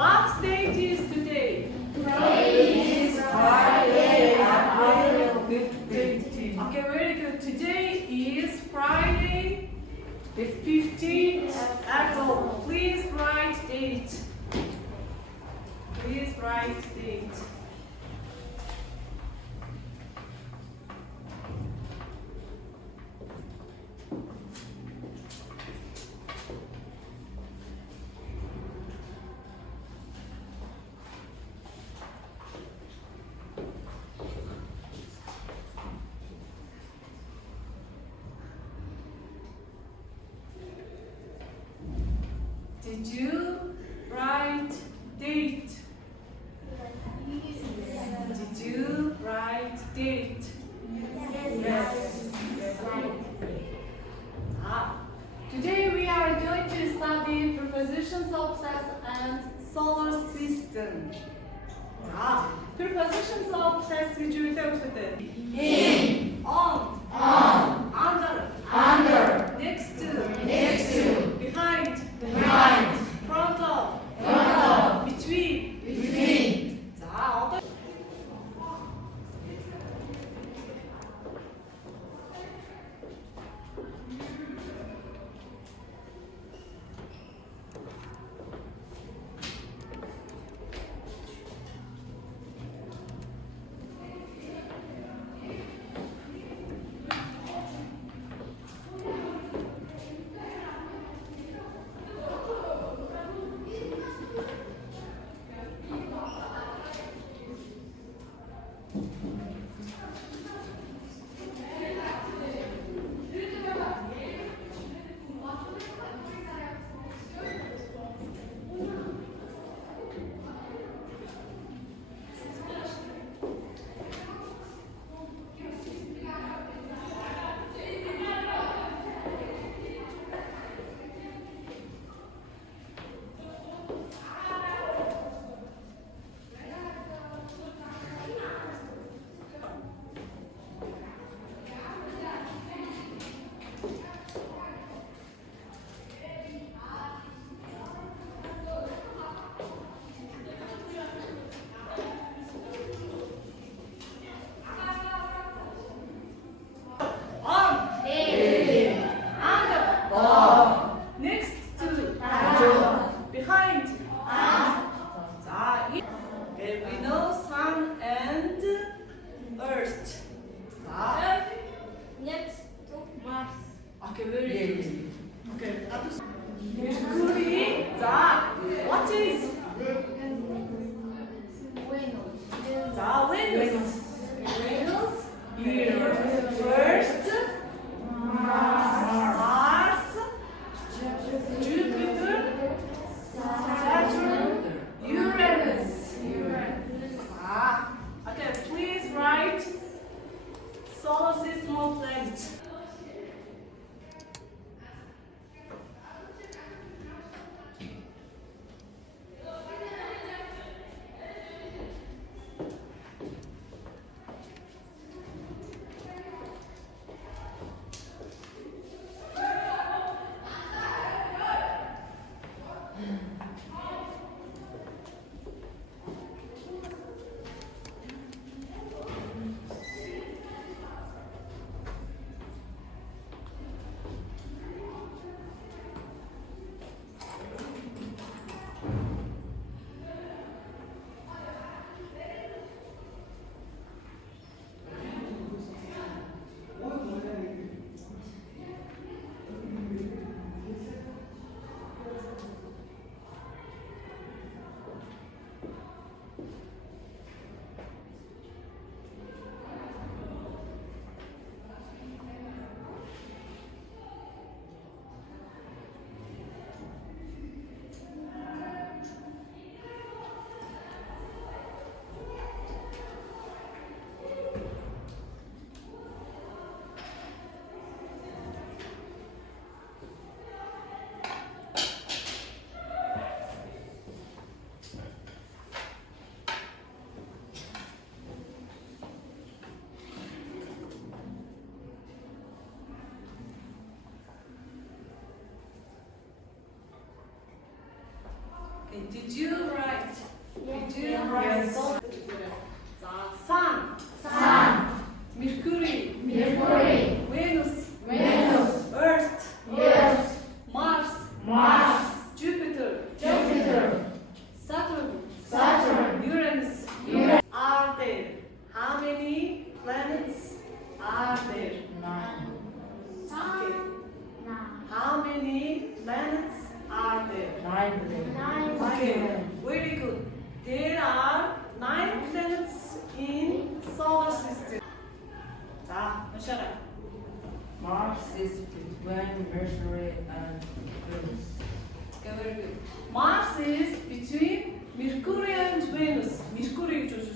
What date is today? Today is Friday, April 15th. Okay, very good. Today is Friday, 15th April. Please write date. Please write date. Did you write date? Did you write date? Yes. Today we are going to study prepositions of class and solar system. Prepositions of class 위주로 때부터 In, on, on, under, under, next to, behind, front of, between. between. 자, on, under, next to, behind. 자, okay, we know sun and earth. 자, Next to Mars. okay, very good. Okay, Mercury. 자, what is? Venus. 자, Venus. Venus. Here. First, Mars, Jupiter, Saturn, Uranus. Okay, please write solar system of planets. Okay, did you write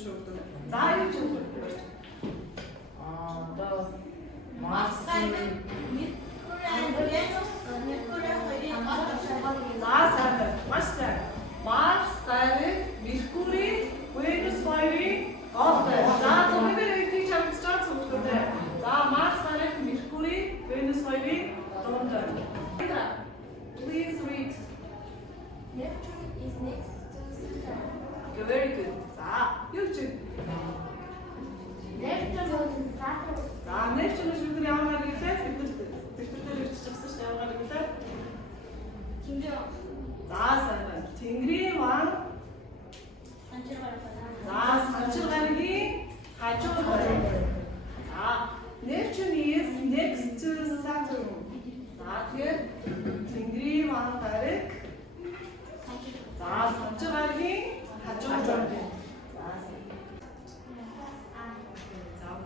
주셨거든. 자, 이거 좀 The Mars Mars and Venus. 자, 사는 마스, 다른 미쿠리, 베누스, 화이리, 자, 또 해외 teacher starts with the 자, 마스, 다른 미쿠리, 베누스, 화이리, 얘들아, please read. Neptune is next to Saturn. Okay, very good. 자, 6줄. Neptune, Saturn. 자, 넵튠을 준비를 한번 하길 때, 득득득을 주셨을 때 한번 하길 때, 김정. 자, 사는 딩그리 왕, 자, 산출 가르기, 가쪽을 가르기. 자, Neptune is next to Saturn. 자, 뒤에 딩그리 왕 가르기, 자, 산출 가르기, 가쪽을 가르기.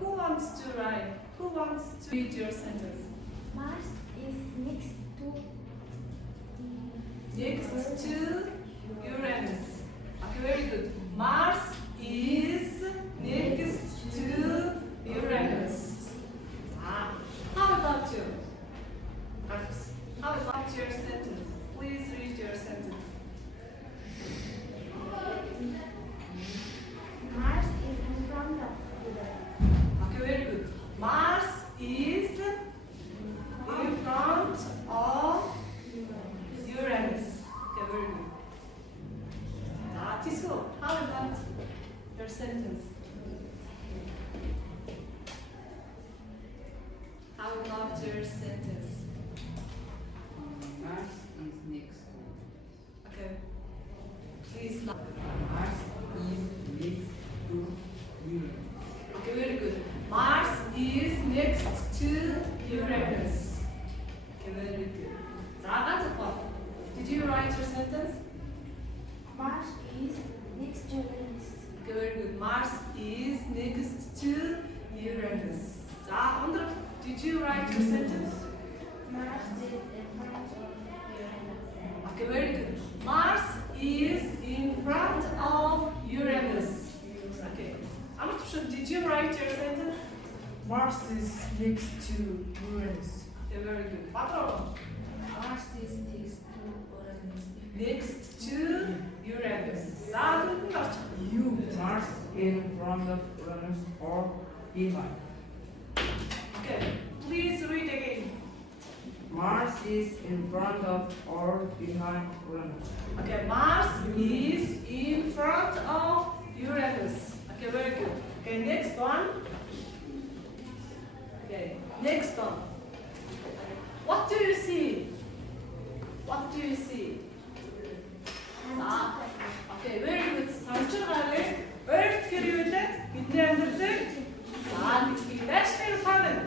Who wants to write? Who wants to read your sentence? Mars is next to Next to Uranus. Okay, very good. Mars is next to Uranus. How about you? How about your sentence? Please read your sentence. Mars is in front of Okay, very good. Mars is in front of Uranus. Okay, very good. Tisu, how about your sentence? How about your sentence? Mars is next. Okay. Please. Mars is next to Uranus. Okay, very good. Mars is next to Uranus. Okay, very good. That's a part. Did you write your sentence? Mars is next to Venus. Okay, very good. Mars is next to Uranus. Did you write your sentence? Mars is in front of Uranus. Okay, very good. Mars is in front of Uranus. Okay. Did you write your sentence? Mars is next to Uranus. Okay, very good. Patron. Mars is next to Uranus. Next to Uranus. 자, 끝났죠. Mars in front of Uranus or behind. Okay. Please read again. Mars is in front of or behind Uranus. Okay, Mars is in front of Uranus. Okay, very good. Okay, next one. Okay, next one. What do you see? What do you see? Okay, very good. 산출가를 Earth 기류에 빛내는데 National Planet.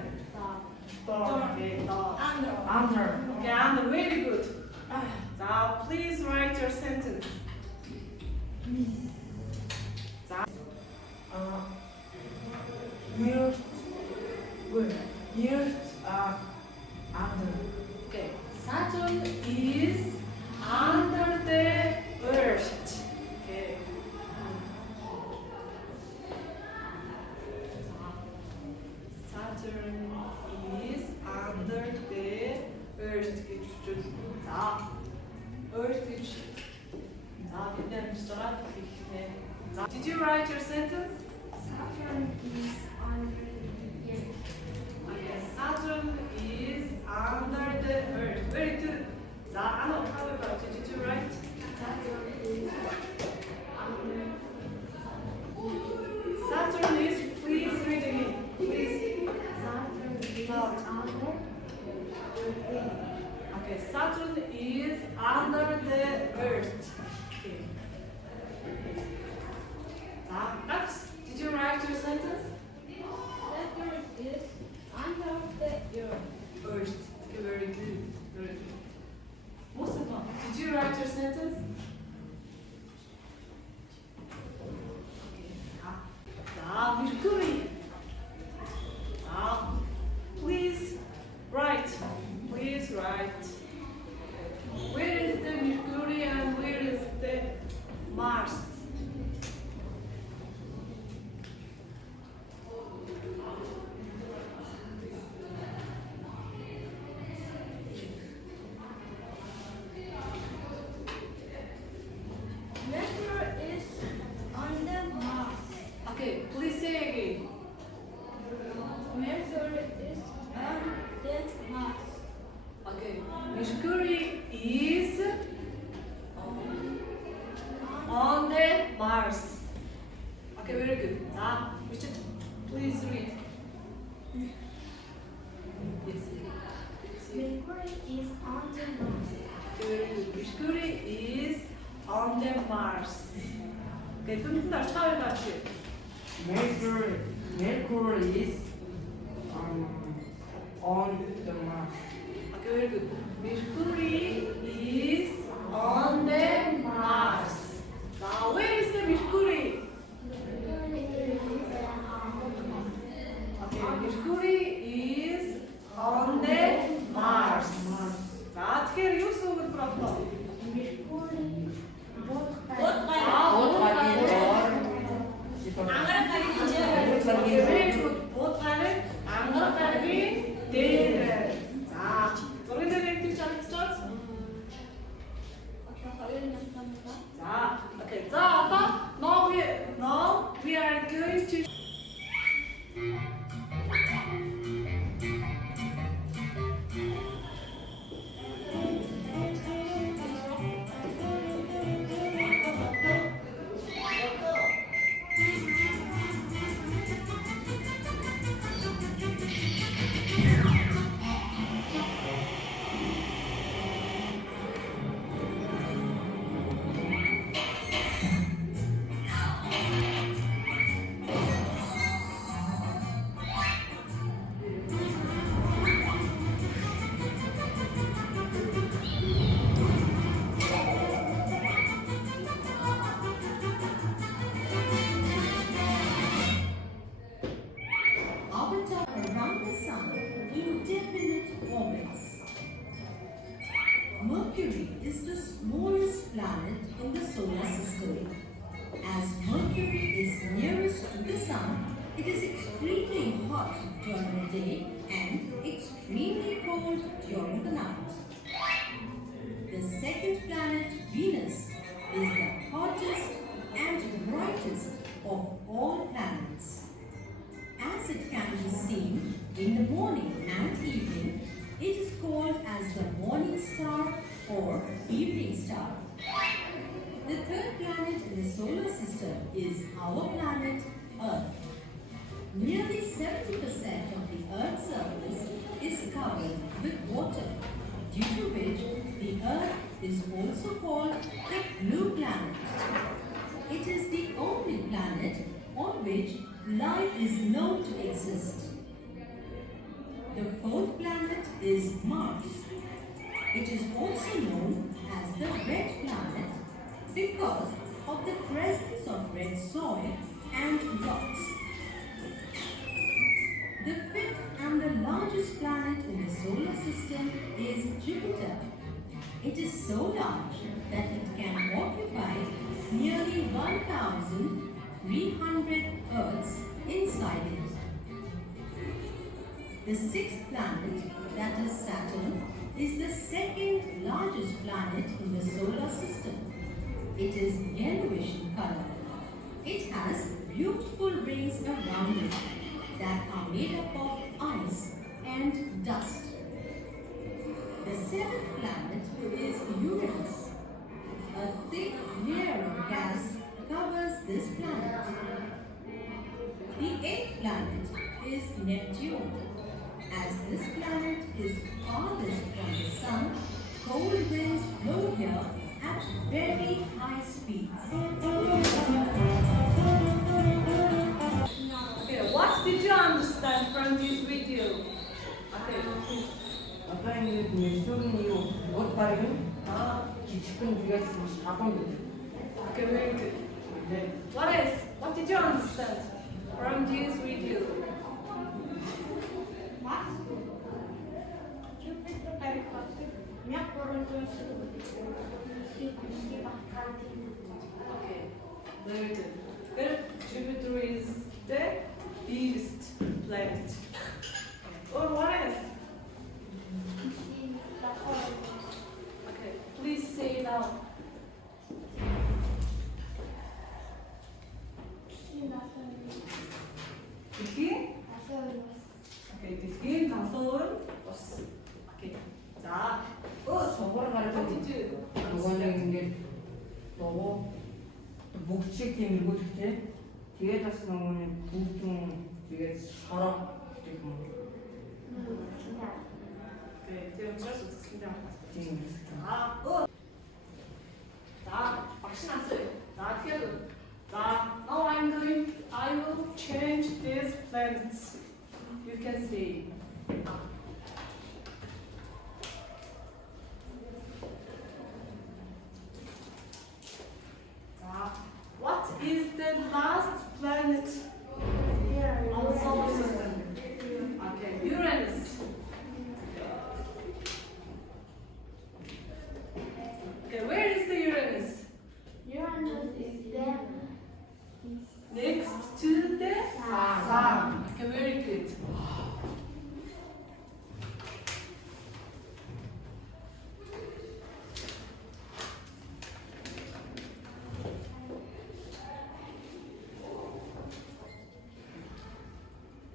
Okay, Under. Okay, and very good. Now, please write your sentence. Earth. Earth under. Okay, Saturn is under the Earth. Okay. Saturn is under the Earth. 자, Earth. 자, 일단 시작. Did you write your sentence? Saturn is under the Earth. Okay, Saturn is under the Earth. Very good. 자, Anna, how about it? Did you write? Saturn is under. Saturn is, please read again. Please. Saturn is under. Okay, Saturn is under the Earth. Okay. 자, next. Did you write your sentence? Saturn is under the Earth. Earth. Okay, very good. Very good. Most of them. Did you write your sentence? Mars. Okay, very good. Richard, please read. Yes. Mercury is on the Mars. Very good. Mercury is on the Mars. Okay, 분분다 차을 같이. Mercury is on the Mars. Okay, very good. Mercury is on the Mars. Now, where is the Mercury? Okay, Mercury is on the Mars. 자, 어떻게 유수를 풀었어? Mercury Very good. Both planet, Angle there. 자, 저희들 액티비티 starts. 자, okay. 자, now we are going to. Orbit around the Sun in definite orbits. Mercury is the smallest planet in the solar system. As Mercury is nearest to the Sun, it is extremely hot during the day and extremely cold during the night. The second planet, Venus, is the hottest and brightest of all planets. As it can be seen in the morning and evening, it is called as the morning star or evening star. The third planet in the solar system is our planet Earth. Nearly 70% of the Earth's surface is covered with water, due to which the Earth is also called the blue planet. It is the only planet on which life is known to exist. The fourth planet is Mars. It is also known as the red planet because of the presence of red soil and rocks. The fifth and the largest planet in the solar system is Jupiter. It is so large that it can occupy nearly 1,300 Earths inside it. The sixth planet, that is Saturn, is the second largest planet in the solar system. It is yellowish in color. It has beautiful rings around it that are made up of ice and dust. The seventh planet is Uranus. A thick layer of gas covers this planet. The eighth planet is Neptune. As this planet is farthest from the sun, cold winds blow here at very high speeds. Okay, what did you understand from this video? Okay. 아까 있는 수능이 못 발음 Ah, 기축은 우리가 지금 4번이죠. okay, very good. 네. What else? What did you understand from this video? Okay, very good. Well, Jupiter is the biggest planet. Or what else? Okay, please say it out. 느낌? 오케이, 느낌, 다소운, 버스. 오케이. 자, 저번에 말했던 attitude. 요관적인 게 너무 또 목칙 밀고 뒤에 뒤에다 쓰는 거는 보통 되게 서랍 되고 네, 지금 줄수 있습니다. 되게 자, 박신하세요. 자, 티어드. 자, now I will change these planets. You can see. 자, what is the last planet on the solar system? Okay, Uranus. Okay, where is the Uranus? Uranus is there. Next to the sun. Okay, very good.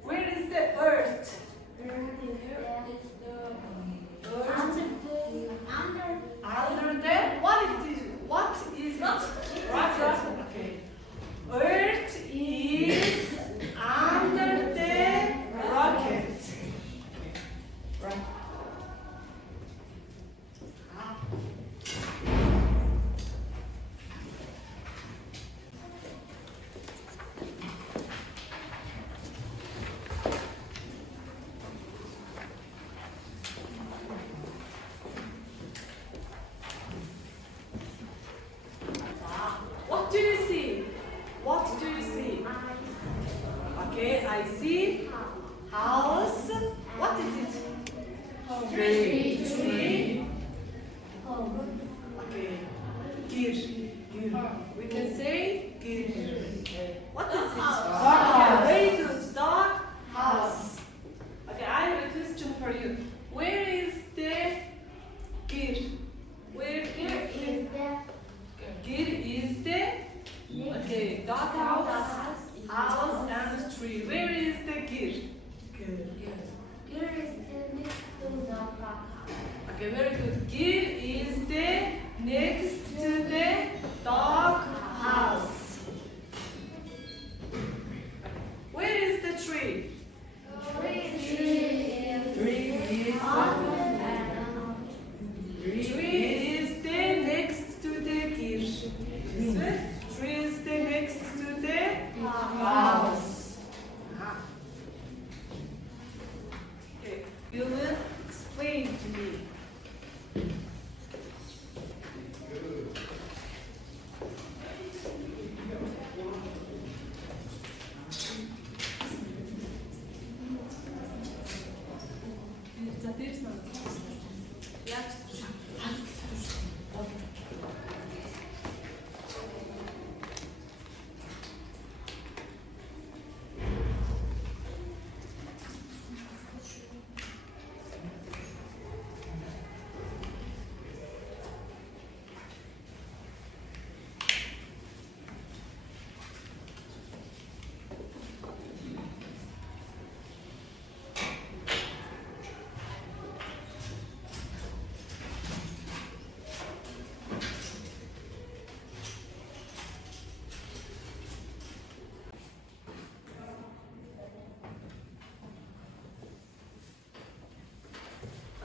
Where is the Earth? Earth is there. Earth. Under Under the what is it? Rocket. Okay. Earth is under the rocket. right. What do you see? What do you see? Okay, I see house. What is it? Tree. Okay. Gir. We can say gir. What is it? Dog Okay, very good. Dog house. Okay, I have a question for you. Where is the gir? Where Here is is there. Gir is the okay dog house and tree. Where is the gir? Here is the next to the dog house. Okay, very good. Gir is the next to the dog house. Where is the tree? Tree is Tree is Tree is the next to the gir. Tree is the next to the house. Okay, you will explain to me.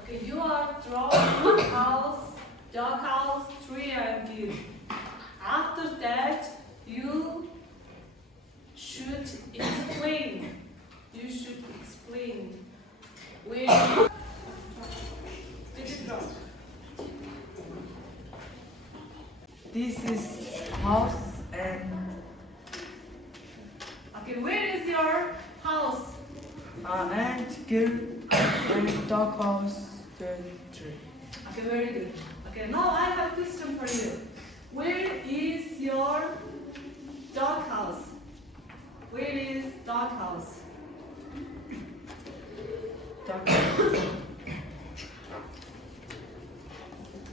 Okay, you are drawing house, dog house, tree, and gir. After that, you should explain. You should explain where. Did you draw? this is house and Okay, where is your house? and girl and dog house the tree. Okay, very good. Okay, now I have a question for you. Where is your dog house? Where is dog house? Dog house.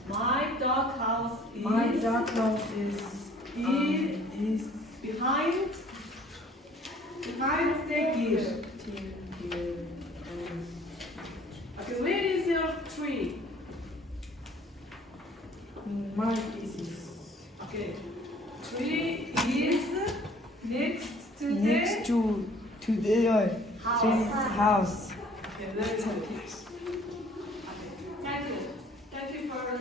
My dog house is My dog house is is behind the gate. here. Okay, where is your tree? My is Okay, tree is to their house. Okay, very good. Okay. Thank you. Thank you for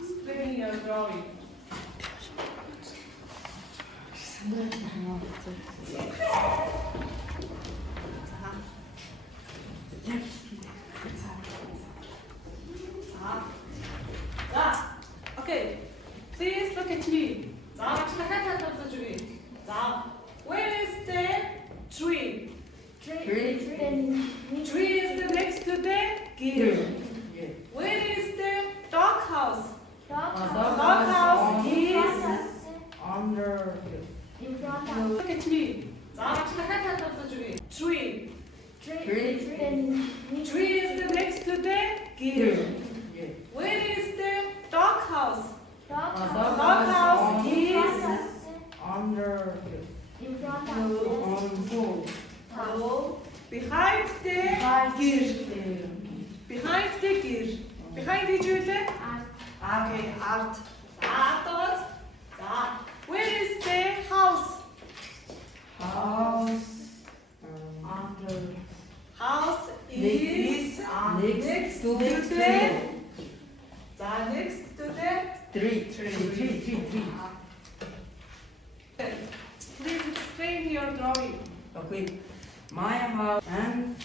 explaining your drawing. 자, okay. Please look at me. 자, 자, where is the tree? Tree is the next to the gill. Where is the dog house? Dog house is Under in front of look at me. 자, tree. Tree is the next to the gill. Where is the dog house? dog Dog house is under in front of on pole. behind the gear. Behind the gear. Behind the gear. Okay, art. Art. Where is the house? House under House is next to the next to the tree. Please explain your drawing. Okay, my house and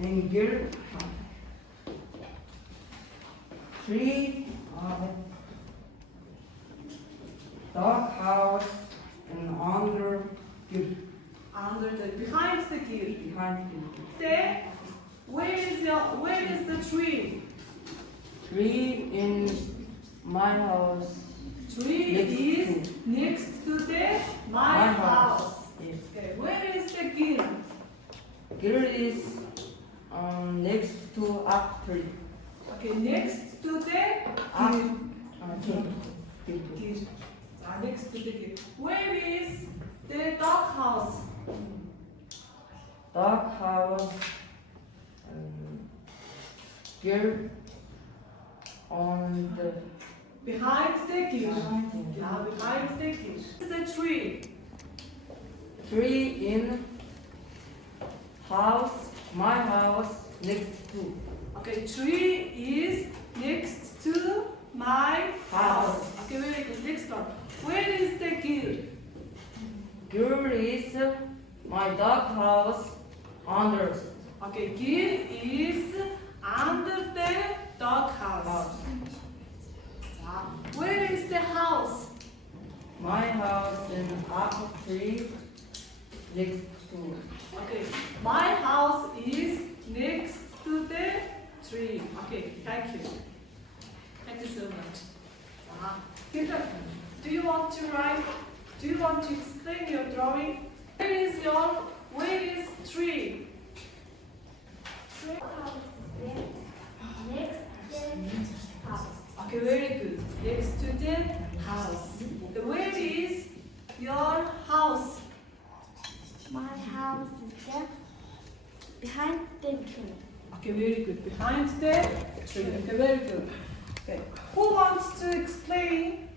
in gear tree, dog house and under gear Under the behind the gear. behind Where is the tree? tree in my house. Tree is next to the my house. Yes. Okay, where is the gear? Gear is next to up tree. Okay, next to the Up. gear. Next to the gear. Where is the dog house? Dog house. Gear on the Behind the gear. Behind the gear. Yeah, behind the gear. The tree. tree in house. My house next to Okay, tree is next to my house. Okay, very good. Next one. Where is the gear? gear is my dog house under Okay, gear is under the dog house. Where is the house? my house in up tree next to Okay, my house is next to the tree. Okay, thank you. Thank you so much. Kindra, do you want to write? Do you want to explain your drawing? Where is tree? house next to house. Okay, very good. Next to the house. Where is your house? My house is there behind the tree. Okay, very good. Behind the tree. Okay, very good. Okay. Who wants to explain?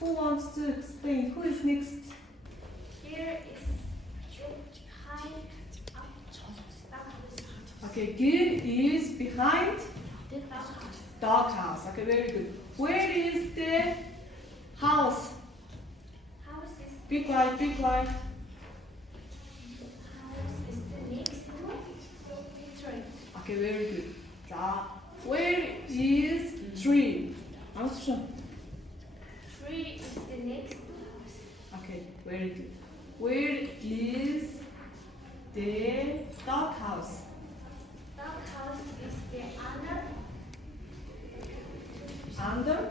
Who wants to explain? Who is next? Here is behind Okay, gear is behind the house. dog house. Okay, very good. Where is the house? House is Be quiet, be quiet. house is the next to the tree. Okay, very good. Where is tree? Answer. Tree is the next to house. Okay, very good. Where is the dog house? Dog house is the under Under?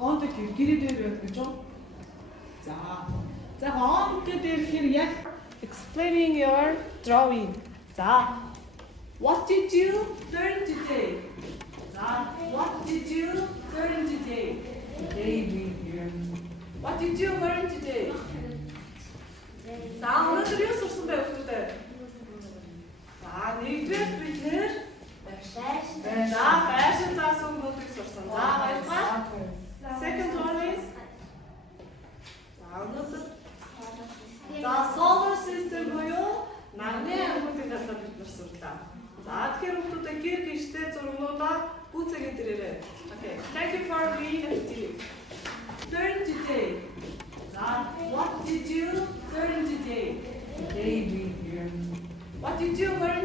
On the gear. Гэрээ дээр байх гэж байна. За on дээр хэр яг explaining your drawing. What did you learn today? What did you learn today? today we learn What did you learn today? Өнөөдөр юу сурсан бэ хүүхдүүд? Нэгдүгээр бид нэр байшин заасан хүмүүсийг сурсан. Баярлалаа. Second Did you learn